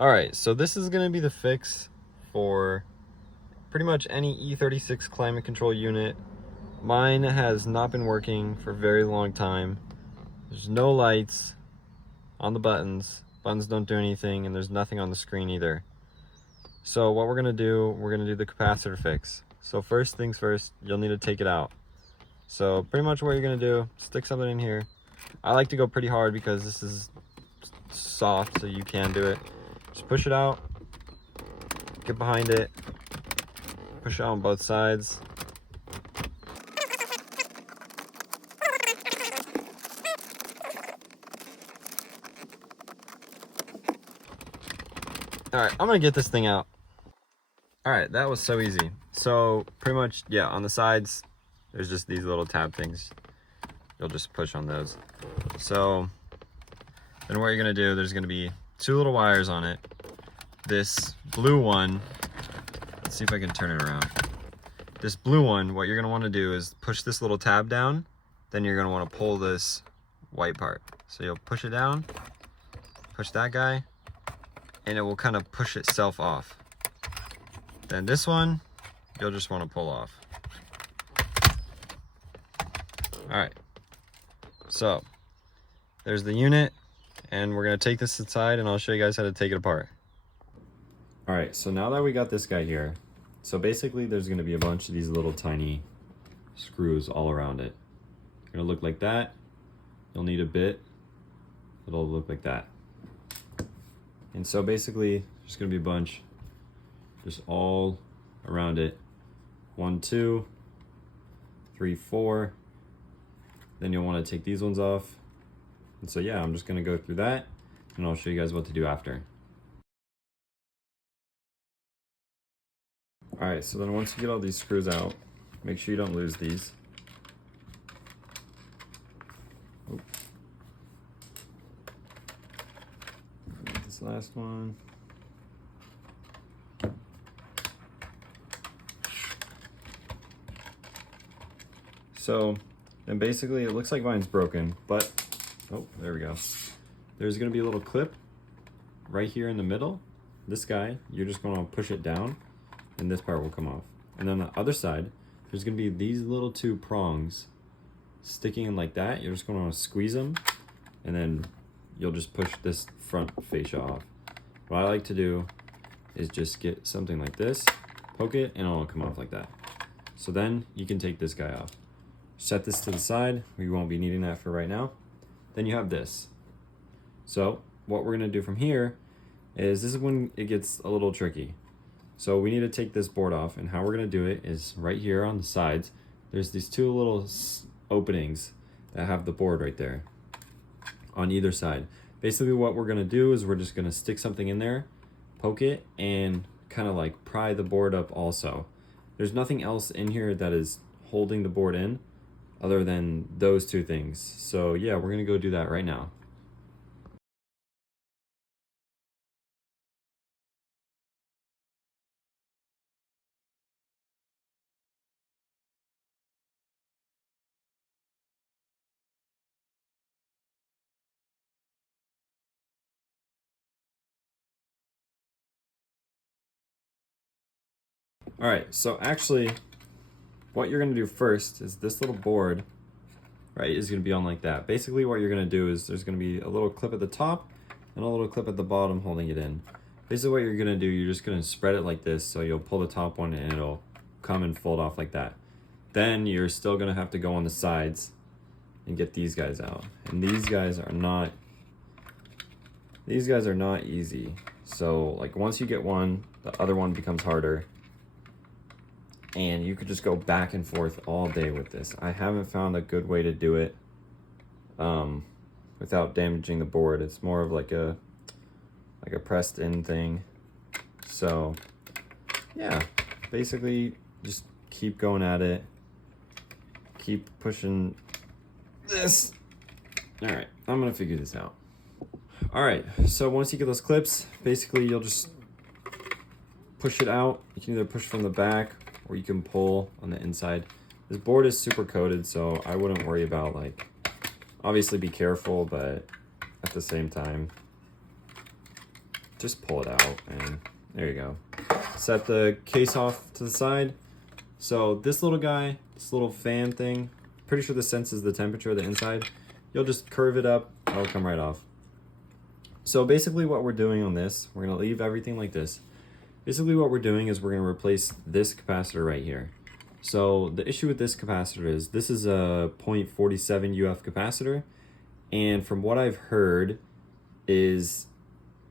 Alright, so this is going to be the fix for pretty much any E36 climate control unit. Mine has not been working for a very long time. There's no lights on the buttons. Buttons don't do anything, and there's nothing on the screen either. So what we're going to do, we're going to do the capacitor fix. So first things first, you'll need to take it out. So pretty much what you're going to do, stick something in here. I like to go pretty hard because this is soft, so you can do it. Just push it out, get behind it, push it out on both sides. Alright, I'm gonna get this thing out. Alright, that was so easy. So pretty much, yeah, on the sides, there's just these little tab things. You'll just push on those. So then what you're gonna do, there's gonna be two little wires on it. This blue one, let's see if I can turn it around. This blue one, what you're gonna wanna do is push this little tab down, then you're gonna wanna pull this white part. So you'll push it down, push that guy, and it will kind of push itself off. Then this one, you'll just wanna pull off. All right, so there's the unit, and we're gonna take this inside and I'll show you guys how to take it apart. All right, so now that we got this guy here, so basically there's gonna be a bunch of these little tiny screws all around it. It's gonna look like that. You'll need a bit, it'll look like that. And so basically, there's gonna be a bunch just all around it. 1, 2, 3, 4. Then you'll want to take these ones off. And so yeah, I'm just gonna go through that and I'll show you guys what to do after. All right, so then once you get all these screws out, make sure you don't lose these. Oop. This last one. So then basically it looks like mine's broken, but oh, there we go. There's gonna be a little clip right here in the middle. This guy, you're just gonna push it down and this part will come off. And then on the other side, there's gonna be these little two prongs sticking in like that. You're just gonna squeeze them and then you'll just push this front fascia off. What I like to do is just get something like this, poke it, and it'll come off like that. So then you can take this guy off. Set this to the side. We won't be needing that for right now. Then you have this. So what we're gonna do from here is, this is when it gets a little tricky. So we need to take this board off, and how we're gonna do it is right here on the sides. There's these two little openings that have the board right there on either side. Basically what we're gonna do is we're just gonna stick something in there, poke it, and kind of like pry the board up also. There's nothing else in here that is holding the board in other than those two things. So yeah, we're gonna go do that right now. All right, so actually what you're gonna do first is this little board, right, is gonna be on like that. Basically what you're gonna do is there's gonna be a little clip at the top and a little clip at the bottom holding it in. Basically what you're gonna do, you're just gonna spread it like this, so you'll pull the top one and it'll come and fold off like that. Then you're still gonna have to go on the sides and get these guys out. And these guys are not easy. So like once you get one, the other one becomes harder. And you could just go back and forth all day with this. I haven't found a good way to do it without damaging the board. It's more of like a pressed in thing. So yeah, basically just keep going at it. Keep pushing this. All right, I'm gonna figure this out. All right, so once you get those clips, basically you'll just push it out. You can either push from the back or you can pull on the inside. This board is super coated, so I wouldn't worry about, like, obviously be careful, but at the same time, just pull it out and there you go. Set the case off to the side. So this little guy, this little fan thing, pretty sure this senses the temperature of the inside. You'll just curve it up, it'll come right off. So basically what we're doing on this, we're gonna leave everything like this. Basically what we're doing is we're gonna replace this capacitor right here. So the issue with this capacitor is this is a 0.47 UF capacitor, and from what I've heard is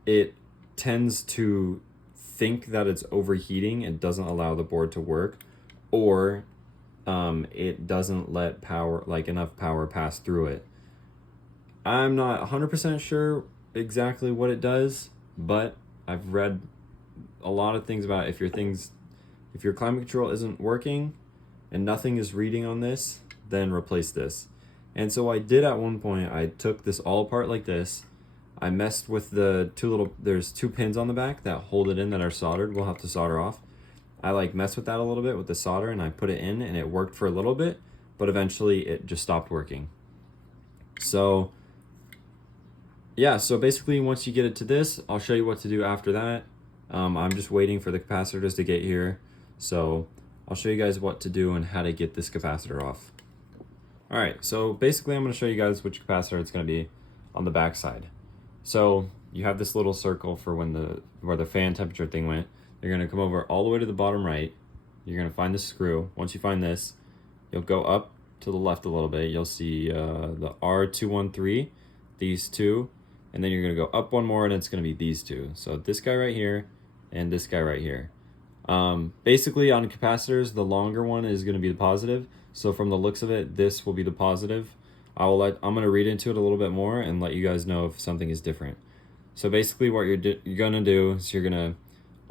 it tends to think that it's overheating and doesn't allow the board to work, or it doesn't let power, like enough power pass through it. I'm not 100% sure exactly what it does, but I've read a lot of things about if your climate control isn't working and nothing is reading on this, then replace this. And so I did at one point. I took this all apart like this. I messed with the there's two pins on the back that hold it in that are soldered. We'll have to solder off. I like messed with that a little bit with the solder and I put it in and it worked for a little bit, but eventually it just stopped working. So yeah, so basically once you get it to this, I'll show you what to do after that. I'm just waiting for the capacitors to get here. So I'll show you guys what to do and how to get this capacitor off. All right, so basically I'm gonna show you guys which capacitor it's gonna be on the back side. So you have this little circle for where the fan temperature thing went. You're gonna come over all the way to the bottom right. You're gonna find the screw. Once you find this, you'll go up to the left a little bit. You'll see the R213, these two, and then you're gonna go up one more and it's gonna be these two. So this guy right here and this guy right here. Basically on capacitors, the longer one is gonna be the positive. So from the looks of it, this will be the positive. I'm gonna read into it a little bit more and let you guys know if something is different. So basically what you're gonna do is you're gonna,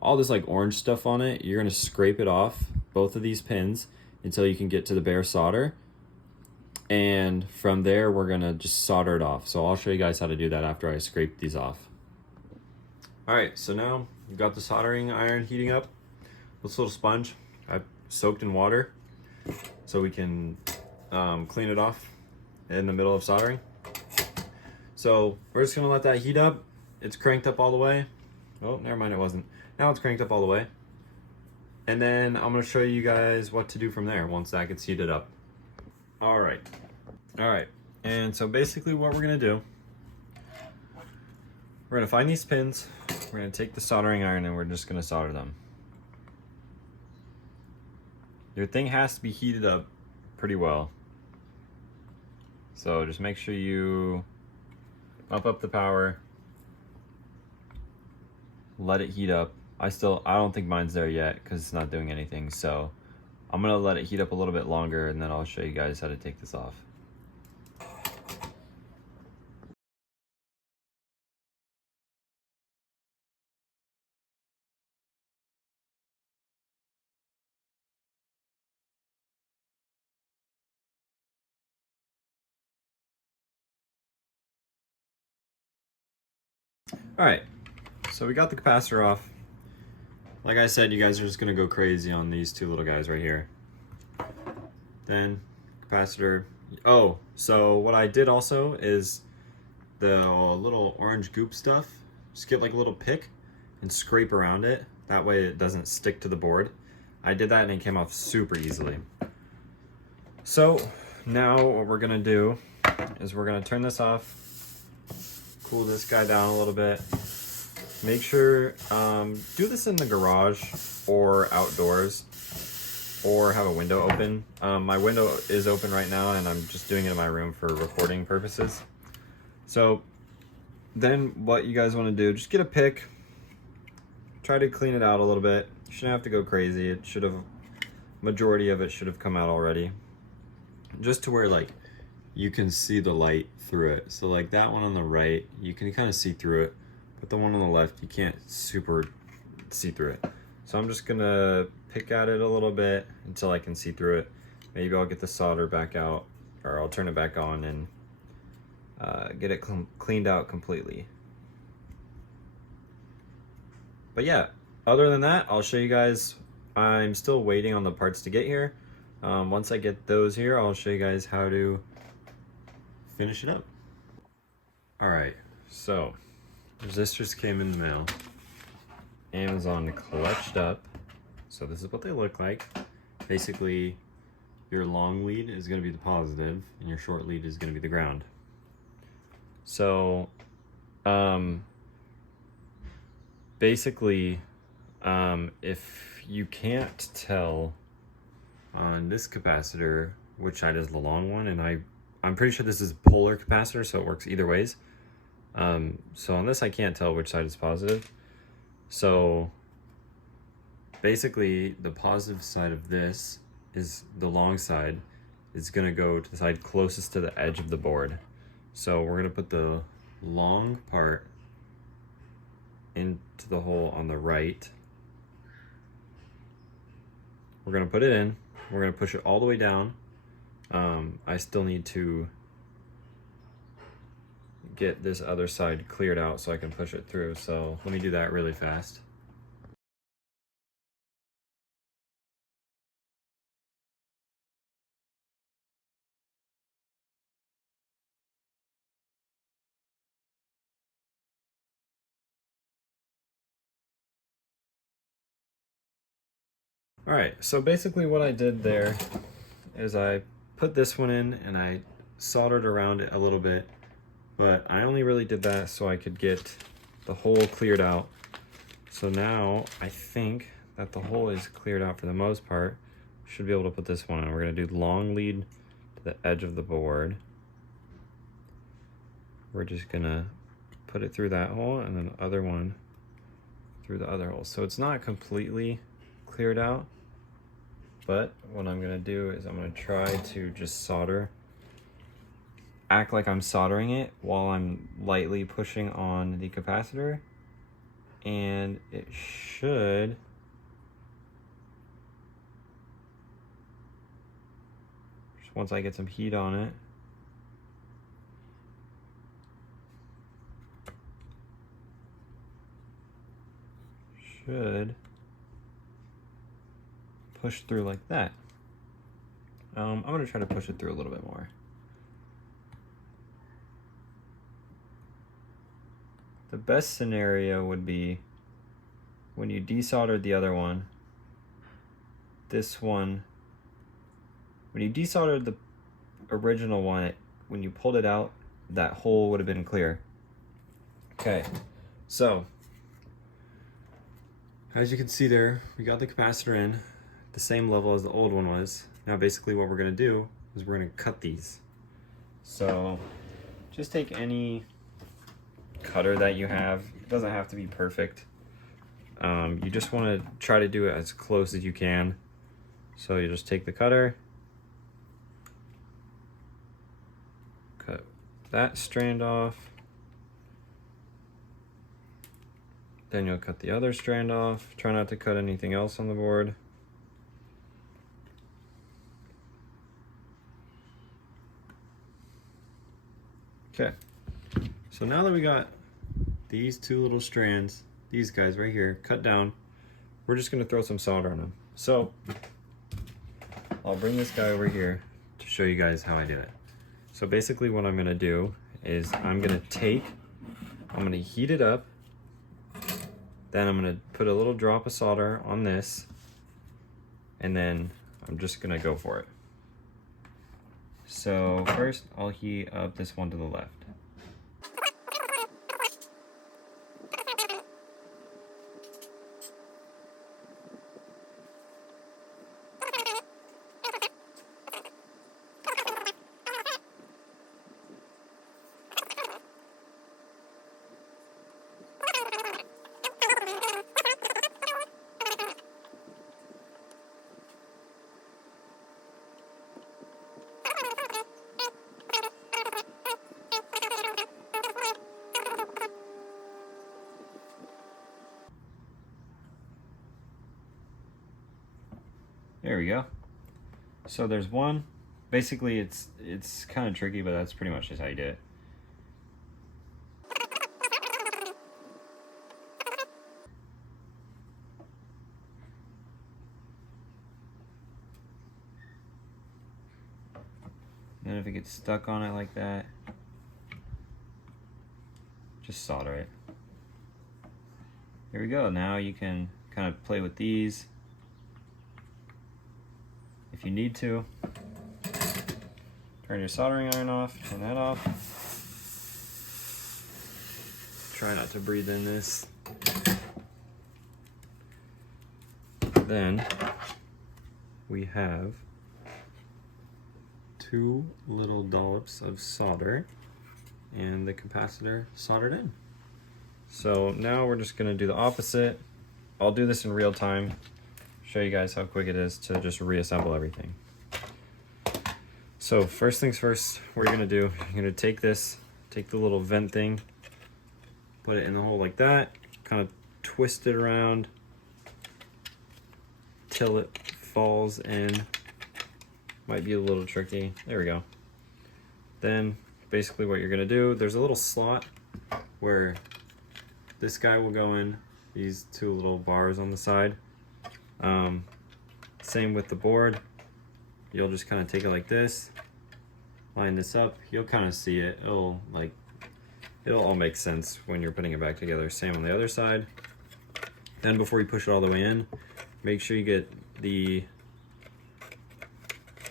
all this like orange stuff on it, you're gonna scrape it off both of these pins until you can get to the bare solder. And from there, we're gonna just solder it off. So I'll show you guys how to do that after I scrape these off. All right, so now you've got the soldering iron heating up. This little sponge I soaked in water so we can clean it off in the middle of soldering. So we're just gonna let that heat up. It's cranked up all the way. Oh, never mind, it wasn't. Now it's cranked up all the way. And then I'm gonna show you guys what to do from there once that gets heated up. All right. And so basically what we're gonna do, we're gonna find these pins, we're gonna take the soldering iron and we're just gonna solder them. Your thing has to be heated up pretty well. So just make sure you bump up the power, let it heat up. I don't think mine's there yet because it's not doing anything. So I'm gonna let it heat up a little bit longer and then I'll show you guys how to take this off. All right, so we got the capacitor off. Like I said, you guys are just gonna go crazy on these two little guys right here. Then capacitor. Oh, so what I did also is the little orange goop stuff, just get like a little pick and scrape around it. That way it doesn't stick to the board. I did that and it came off super easily. So now what we're gonna do is we're gonna turn this off, cool this guy down a little bit. Make sure, do this in the garage or outdoors or have a window open. My window is open right now and I'm just doing it in my room for recording purposes. So then what you guys want to do, just get a pick, try to clean it out a little bit. You shouldn't have to go crazy. It should have, majority of it should have come out already. Just to where like you can see the light through it. So like that one on the right, you can kind of see through it, but the one on the left, you can't super see through it. So I'm just gonna pick at it a little bit until I can see through it. Maybe I'll get the solder back out, or I'll turn it back on and get it cleaned out completely. But yeah, other than that, I'll show you guys. I'm still waiting on the parts to get here. Once I get those here, I'll show you guys how to finish it up. All right, so resistors came in the mail. Amazon clutched up. So this is what they look like. Basically, your long lead is going to be the positive and your short lead is going to be the ground. So basically, if you can't tell on this capacitor which side is the long one, and I'm pretty sure this is a polar capacitor, so it works either ways. So on this I can't tell which side is positive. So basically the positive side of this is the long side. It's gonna go to the side closest to the edge of the board. So we're gonna put the long part into the hole on the right. We're gonna put it in. We're gonna push it all the way down. I still need to get this other side cleared out so I can push it through. So let me do that really fast. All right, so basically what I did there is I put this one in and I soldered around it a little bit, but I only really did that so I could get the hole cleared out. So now I think that the hole is cleared out for the most part. Should be able to put this one on. We're gonna do the long lead to the edge of the board. We're just gonna put it through that hole and then the other one through the other hole. So it's not completely cleared out, but what I'm gonna do is I'm gonna try to just solder, act like I'm soldering it while I'm lightly pushing on the capacitor, and it should just, once I get some heat on it, should push through like that. I'm gonna try to push it through a little bit more. The best scenario would be when you desoldered the other one, this one, when you desoldered the original one, when you pulled it out, that hole would have been clear. Okay, so as you can see there, we got the capacitor in the same level as the old one was. Now basically what we're gonna do is we're gonna cut these. So just take any cutter that you have. It doesn't have to be perfect. You just wanna try to do it as close as you can. So you just take the cutter, cut that strand off, then you'll cut the other strand off. Try not to cut anything else on the board. Okay, so now that we got these two little strands, these guys right here, cut down, we're just gonna throw some solder on them. So I'll bring this guy over here to show you guys how I do it. So basically what I'm gonna do is I'm gonna heat it up, then I'm gonna put a little drop of solder on this, and then I'm just gonna go for it. So first I'll heat up this one to the left. There we go. So there's one. Basically it's kind of tricky, but that's pretty much just how you do it. And if it gets stuck on it like that, just solder it. Here we go. Now you can kind of play with these if you need to. Turn your soldering iron off, turn that off. Try not to breathe in this. Then we have 2 little dollops of solder and the capacitor soldered in. So now we're just gonna do the opposite. I'll do this in real time, show you guys how quick it is to just reassemble everything. So first things first, what you're gonna do, you're gonna take this, take the little vent thing, put it in the hole like that, kind of twist it around till it falls in. Might be a little tricky. There we go. Then basically what you're gonna do, there's a little slot where this guy will go in, these 2 little bars on the side. Same with the board. You'll just kind of take it like this, line this up. You'll kind of see it. It'll all make sense when you're putting it back together. Same on the other side. Then before you push it all the way in, make sure you get the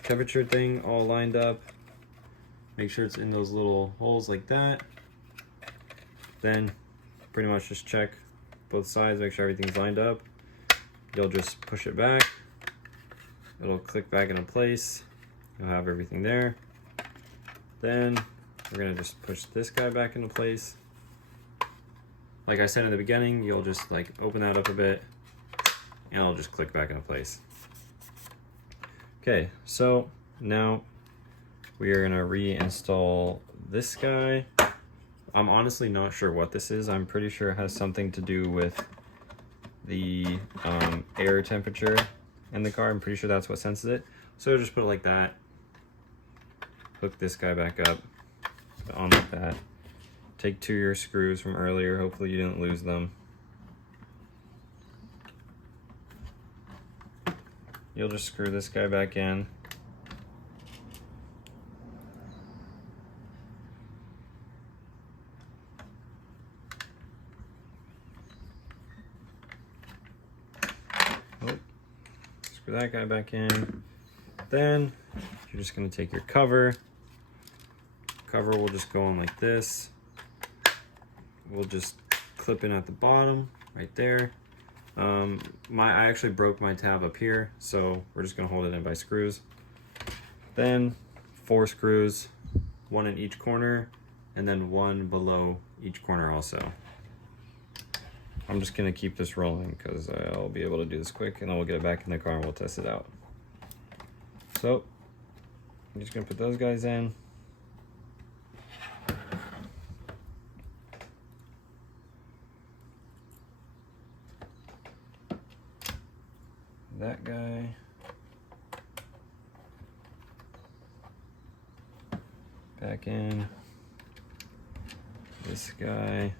temperature thing all lined up. Make sure it's in those little holes like that. Then pretty much just check both sides, make sure everything's lined up. You'll just push it back. It'll click back into place. You'll have everything there. Then we're gonna just push this guy back into place. Like I said in the beginning, you'll just like open that up a bit and it'll just click back into place. Okay, so now we are gonna reinstall this guy. I'm honestly not sure what this is. I'm pretty sure it has something to do with the air temperature in the car. I'm pretty sure that's what senses it. So just put it like that. Hook this guy back up, put it on like that. Take 2 of your screws from earlier. Hopefully you didn't lose them. You'll just screw this guy back in. Screw that guy back in. Then you're just going to take your cover. Cover will just go on like this. We'll just clip in at the bottom right there. I actually broke my tab up here, so we're just going to hold it in by screws. Then 4 screws, 1 in each corner, and then 1 below each corner also. I'm just gonna keep this rolling because I'll be able to do this quick, and then we'll get it back in the car and we'll test it out. So I'm just gonna put those guys in. That guy. Back in. This guy.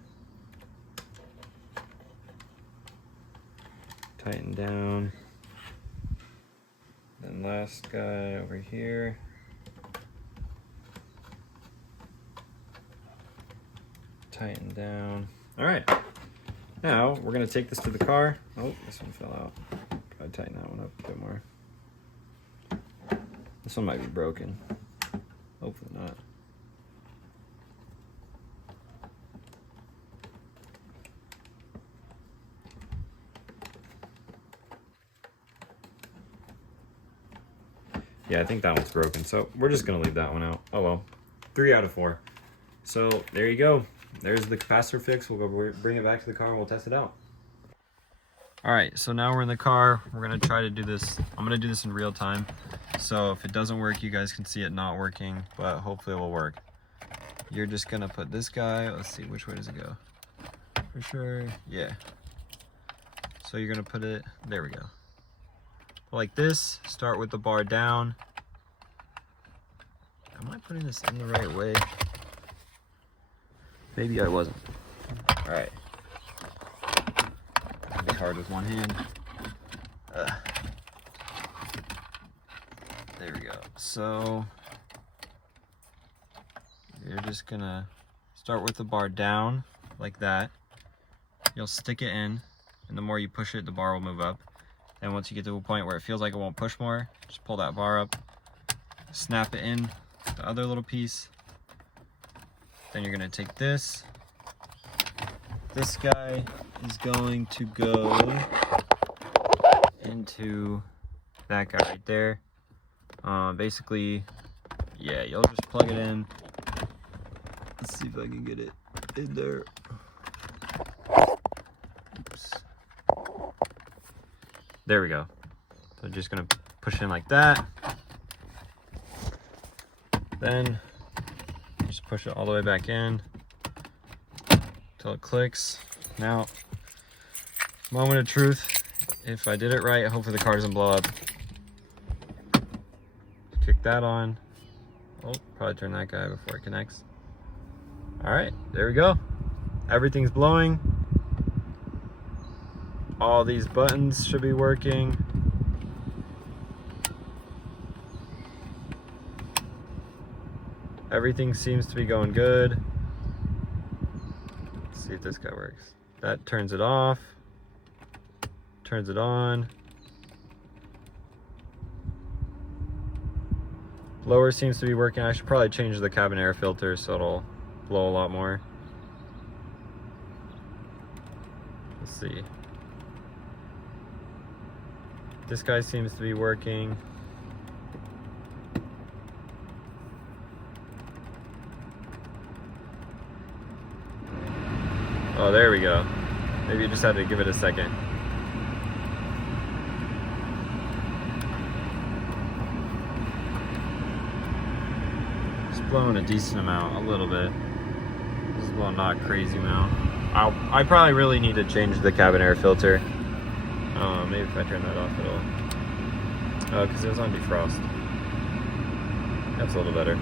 Tighten down. Then last guy over here. Tighten down. All right. Now we're gonna take this to the car. Oh, this one fell out. Probably tighten that one up a bit more. This one might be broken. Hopefully not. Yeah, I think that one's broken, so we're just gonna leave that one out. Oh well, 3 out of 4. So there you go. There's the capacitor fix. We'll go bring it back to the car and we'll test it out. All right, so now we're in the car. We're gonna try to do this. I'm gonna do this in real time. So if it doesn't work, you guys can see it not working, but hopefully it will work. You're just gonna put this guy, let's see, which way does it go? For sure, yeah. So you're gonna put it, there we go. Like this, start with the bar down. Am I putting this in the right way? Maybe I wasn't. All right. It'll be hard with one hand. There we go. So you're just gonna start with the bar down like that. You'll stick it in and the more you push it, the bar will move up. And once you get to a point where it feels like it won't push more, just pull that bar up, snap it in the other little piece. Then you're gonna take this. This guy is going to go into that guy right there. Basically, yeah, you'll just plug it in. Let's see if I can get it in there. Oops. There we go. So I'm just gonna push it in like that. Then just push it all the way back in until it clicks. Now, moment of truth. If I did it right, hopefully the car doesn't blow up. Kick that on. Oh, probably turn that guy before it connects. All right, there we go. Everything's blowing. All these buttons should be working. Everything seems to be going good. Let's see if this guy works. That turns it off. Turns it on. Blower seems to be working. I should probably change the cabin air filter so it'll blow a lot more. Let's see. This guy seems to be working. Oh, there we go. Maybe you just had to give it a second. It's blowing a decent amount, a little bit. This is blowing not a crazy amount. I probably really need to change the cabin air filter. Maybe if I turn that off it'll... Oh, because it was on defrost. That's a little better.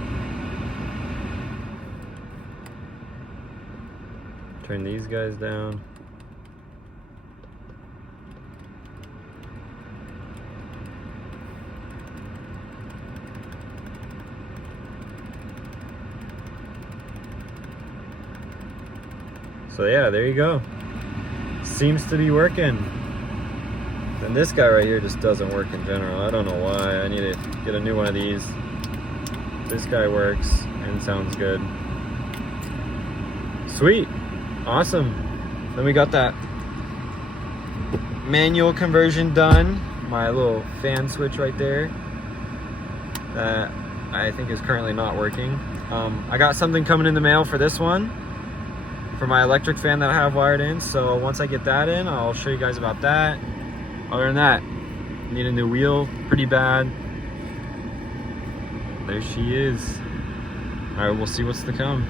Turn these guys down. So yeah, there you go. Seems to be working. And this guy right here just doesn't work in general. I don't know why. I need to get a new one of these. This guy works and sounds good. Sweet. Awesome. Then we got that manual conversion done. My little fan switch right there that I think is currently not working. I got something coming in the mail for this one, for my electric fan that I have wired in. So once I get that in, I'll show you guys about that. Other than that, need a new wheel pretty bad. There she is. All right, we'll see what's to come.